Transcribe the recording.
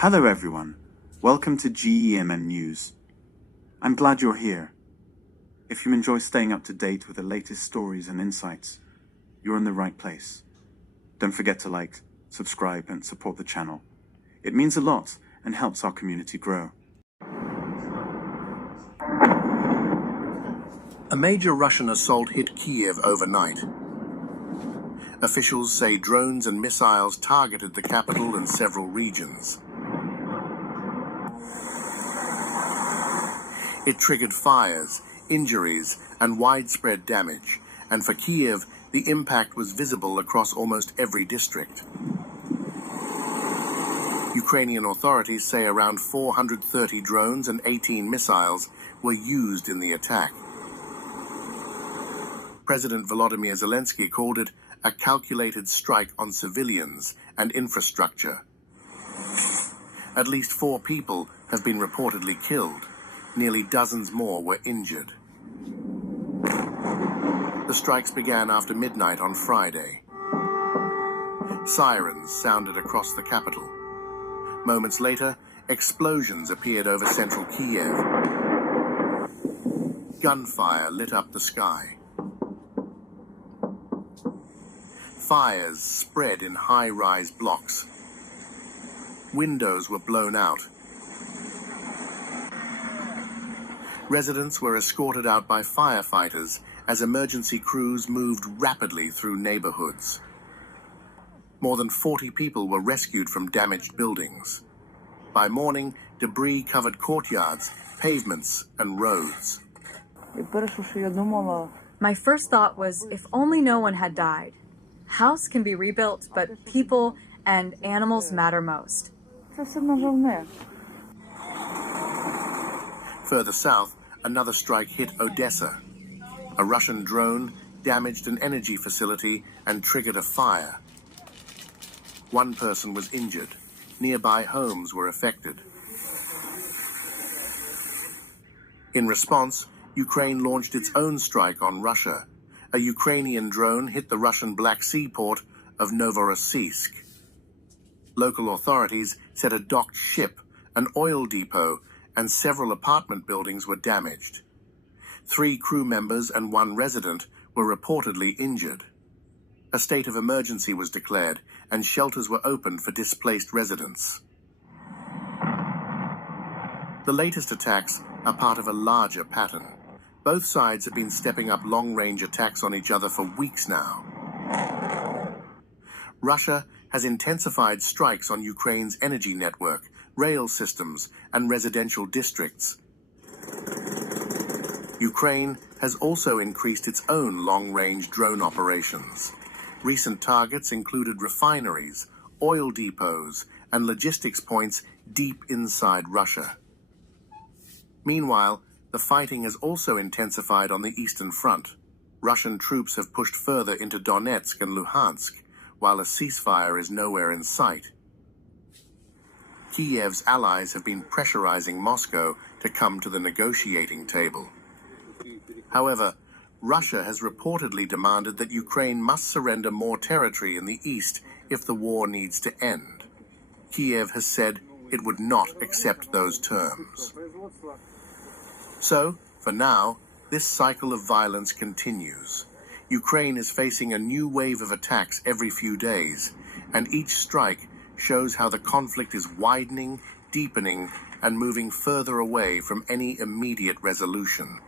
Hello everyone, welcome to GEMN News. I'm glad you're here. If you enjoy staying up to date with the latest stories and insights, you're in the right place. Don't forget to like, subscribe and support the channel. It means a lot and helps our community grow. A major Russian assault hit Kiev overnight. Officials say drones and missiles targeted the capital and several regions. It triggered fires, injuries, and widespread damage, and for Kiev, the impact was visible across almost every district. Ukrainian authorities say around 430 drones and 18 missiles were used in the attack. President Volodymyr Zelensky called it a calculated strike on civilians and infrastructure. At least 4 people have been reportedly killed. Nearly dozens more were injured. The strikes began after midnight on Friday. Sirens sounded across the capital. Moments later, explosions appeared over central Kiev. Gunfire lit up the sky. Fires spread in high-rise blocks. Windows were blown out. Residents were escorted out by firefighters as emergency crews moved rapidly through neighborhoods. More than 40 people were rescued from damaged buildings. By morning, debris covered courtyards, pavements, and roads. My first thought was, if only no one had died. House can be rebuilt, but people and animals matter most. Further south, another strike hit Odessa. A Russian drone damaged an energy facility and triggered a fire. One person was injured. Nearby homes were affected. In response, Ukraine launched its own strike on Russia. A Ukrainian drone hit the Russian Black Sea port of Novorossiysk. Local authorities said a docked ship, an oil depot, and several apartment buildings were damaged. 3 crew members and 1 resident were reportedly injured. A state of emergency was declared, and shelters were opened for displaced residents. The latest attacks are part of a larger pattern. Both sides have been stepping up long-range attacks on each other for weeks now. Russia has intensified strikes on Ukraine's energy network, rail systems, and residential districts. Ukraine has also increased its own long-range drone operations. Recent targets included refineries, oil depots, and logistics points deep inside Russia. Meanwhile, the fighting has also intensified on the Eastern Front. Russian troops have pushed further into Donetsk and Luhansk, while a ceasefire is nowhere in sight. Kiev's allies have been pressurizing Moscow to come to the negotiating table. However, Russia has reportedly demanded that Ukraine must surrender more territory in the east if the war needs to end. Kiev has said it would not accept those terms. So, for now, this cycle of violence continues. Ukraine is facing a new wave of attacks every few days, and each strike shows how the conflict is widening, deepening, and moving further away from any immediate resolution.